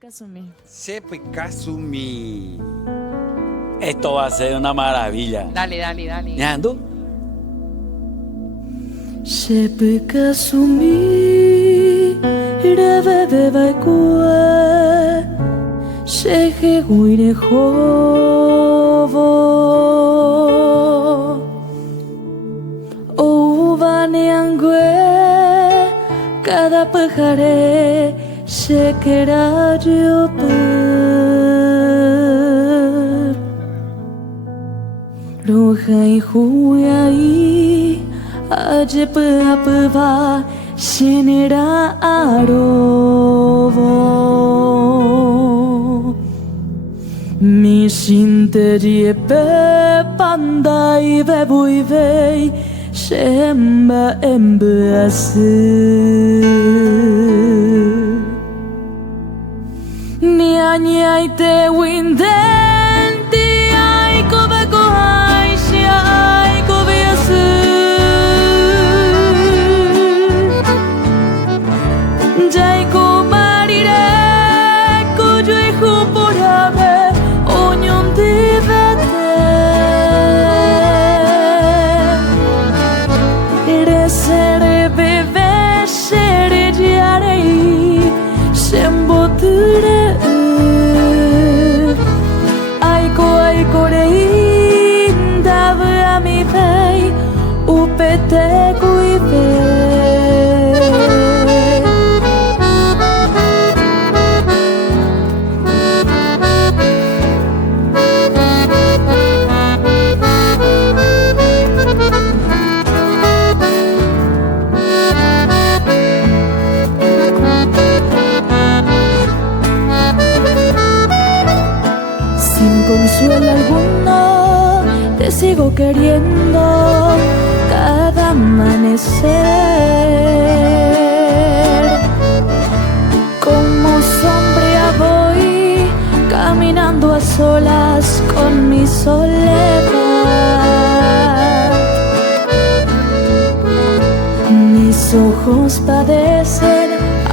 Kasumi. Sepe Kasumi. Esto va a ser una maravilla. Dale, dale, dale. ¿Yando? Sepe Kasumi. Reveve vai kue. Shehe guire hovo. Ovaneangue. Cada pajare. Shekera Joper Rohai Huyai Ajepapa Shenera Arovo Mishinte Pandai Vebuivei Shemba Embassy Nianyaite windenti ai kove kohaisha ai kove yasu Jai ko marire kujui huporabe onyon divete Resere beve shere diarei Semboture Upete kuipe Sin consuelo alguno te sigo queriendo cada amanecer. Como sombra voy caminando a solas con mi soledad. Mis ojos padecen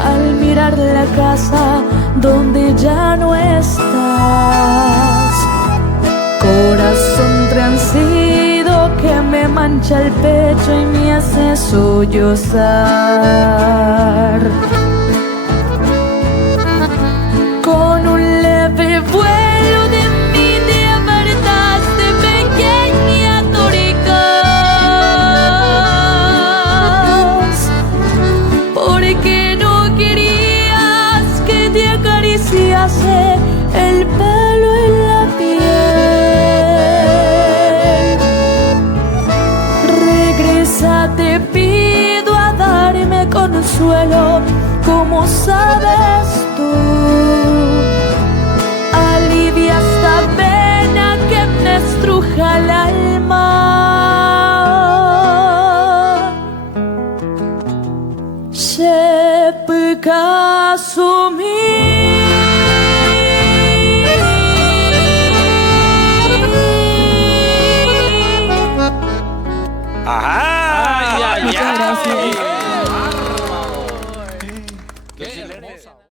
al mirar la casa donde ya no estás. Corazón transido que me mancha el pecho y me hace sollozar. Con un leve vuelo de mí te apartaste, pequeña Toricas, porque no querías que te acariciase el pelo y la piel. Te pido a darme consuelo, como sabes tú. Alivia esta pena que me estruja el alma. Sepe Kasumi.